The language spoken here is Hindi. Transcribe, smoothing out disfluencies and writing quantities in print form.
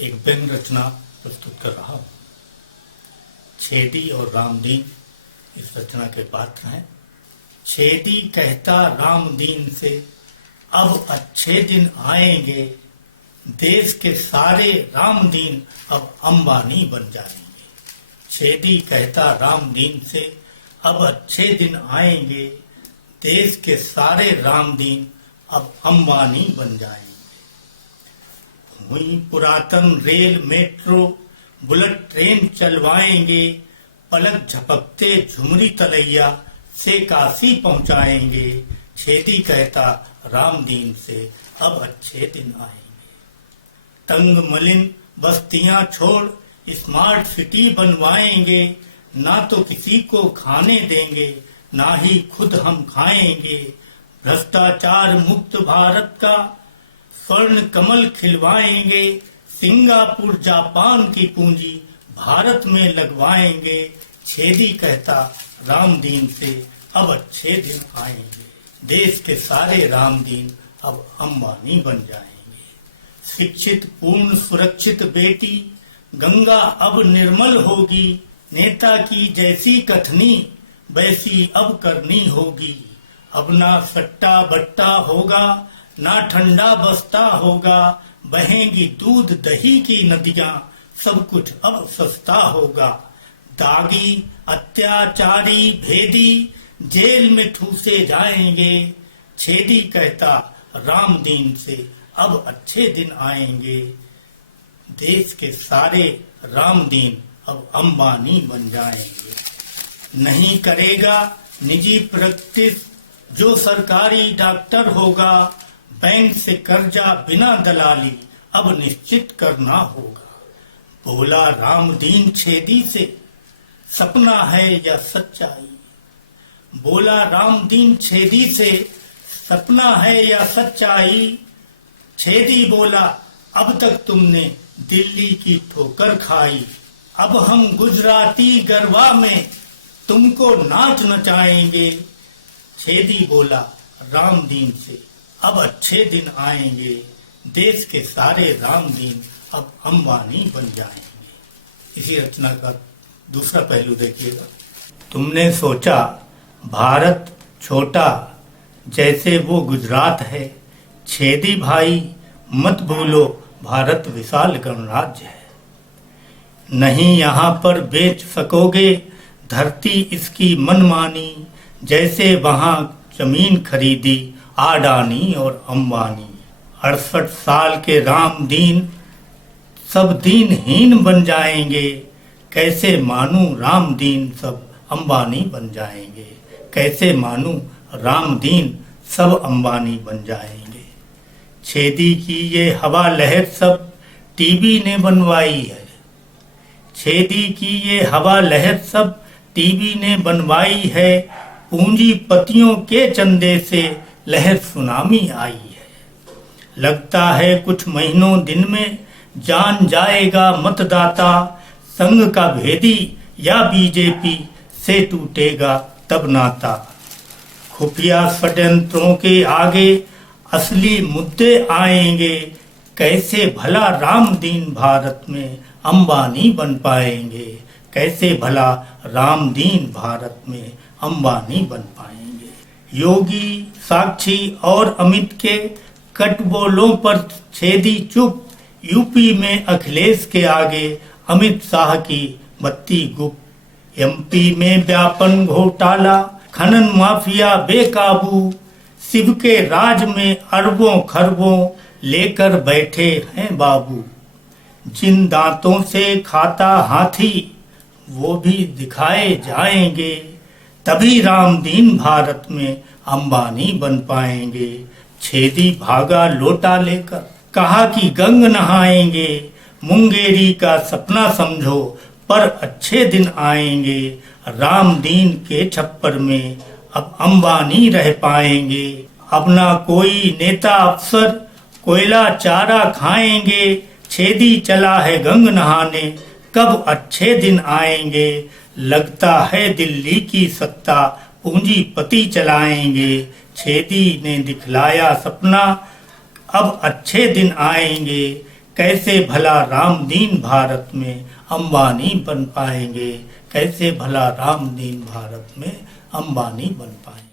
एक व्यंग रचना प्रस्तुत कर रहा हूँ। छेदी और रामदीन इस रचना के पात्र हैं। छेदी कहता रामदीन से, अब अच्छे दिन आएंगे, देश के सारे रामदीन अब अंबानी बन जाएंगे। छेदी कहता रामदीन से, अब अच्छे दिन आएंगे, देश के सारे रामदीन अब अंबानी बन जाएंगे। हुई पुरातन रेल मेट्रो बुलेट ट्रेन चलवाएंगे, पलक झपकते झुमरी तलैया से काशी पहुंचाएंगे। छेदी कहता रामदीन से, अब अच्छे दिन आएंगे। तंग मलिन बस्तियां छोड़ स्मार्ट सिटी बनवाएंगे, ना तो किसी को खाने देंगे, ना ही खुद हम खाएंगे। भ्रष्टाचार मुक्त भारत का स्वर्ण कमल खिलवाएंगे, सिंगापुर जापान की पूंजी भारत में लगवाएंगे। छेदी कहता रामदीन से, अब अच्छे दिन आएंगे, देश के सारे रामदीन अब अंबानी बन जाएंगे। शिक्षित पूर्ण सुरक्षित बेटी गंगा अब निर्मल होगी, नेता की जैसी कथनी वैसी अब करनी होगी। अब ना सट्टा बट्टा होगा, ना ठंडा बस्ता होगा, बहेंगी दूध दही की नदियां, सब कुछ अब सस्ता होगा। दागी अत्याचारी भेदी जेल में ठूसे जाएंगे। छेदी कहता रामदीन से, अब अच्छे दिन आएंगे, देश के सारे रामदीन अब अंबानी बन जाएंगे। नहीं करेगा निजी प्रैक्टिस जो सरकारी डॉक्टर होगा, बैंक से कर्जा बिना दलाली अब निश्चित करना होगा। बोला रामदीन छेदी से, सपना है या सच्चाई। बोला रामदीन छेदी से, सपना है या सच्चाई। छेदी बोला, अब तक तुमने दिल्ली की ठोकर खाई, अब हम गुजराती गरबा में तुमको नाच नचाएंगे। छेदी बोला रामदीन से, अब अच्छे दिन आएंगे, देश के सारे रामदीन अब अंबानी बन जाएंगे। इसी रचना का दूसरा पहलू देखिएगा। तुमने सोचा भारत छोटा जैसे वो गुजरात है, छेदी भाई मत भूलो भारत विशाल गणराज्य है। नहीं यहाँ पर बेच सकोगे धरती इसकी मनमानी, जैसे वहाँ जमीन खरीदी आडानी और अंबानी। 68 साल के रामदीन सब दीनहीन बन जाएंगे, कैसे मानू रामदीन सब अंबानी बन जाएंगे। कैसे मानू रामदीन सब अंबानी बन जाएंगे। छेदी की ये हवा लहर सब टीबी ने बनवाई है। छेदी की ये हवा लहर सब टीबी ने बनवाई है, पूंजीपतियों के चंदे से लहर सुनामी आई है। लगता है कुछ महीनों दिन में जान जाएगा मतदाता, संघ का भेदी या बीजेपी से टूटेगा तब नाता। खुफिया षड्यंत्रों के आगे असली मुद्दे आएंगे, कैसे भला रामदीन भारत में अंबानी बन पाएंगे। कैसे भला रामदीन भारत में अंबानी बन पाएंगे। योगी साक्षी और अमित के कटबोलों पर छेदी चुप, यूपी में अखिलेश के आगे अमित शाह की बत्ती गुप। एमपी में व्यापन घोटाला खनन माफिया बेकाबू, शिव के राज में अरबों खरबों लेकर बैठे हैं बाबू। जिन दांतों से खाता हाथी वो भी दिखाए जाएंगे, तभी रामदीन भारत में अंबानी बन पाएंगे। छेदी भागा लोटा लेकर, कहा कि गंग नहाएंगे, मुंगेरी का सपना समझो पर अच्छे दिन आएंगे। रामदीन के छप्पर में अब अंबानी रह पाएंगे। अब ना कोई नेता अफसर कोयला चारा खाएंगे। छेदी चला है गंग नहाने, कब अच्छे दिन आएंगे। लगता है दिल्ली की सत्ता पूंजीपति चलाएंगे। छेदी ने दिखलाया सपना, अब अच्छे दिन आएंगे। कैसे भला रामदीन भारत में अंबानी बन पाएंगे, कैसे भला रामदीन भारत में अंबानी बन पाएंगे।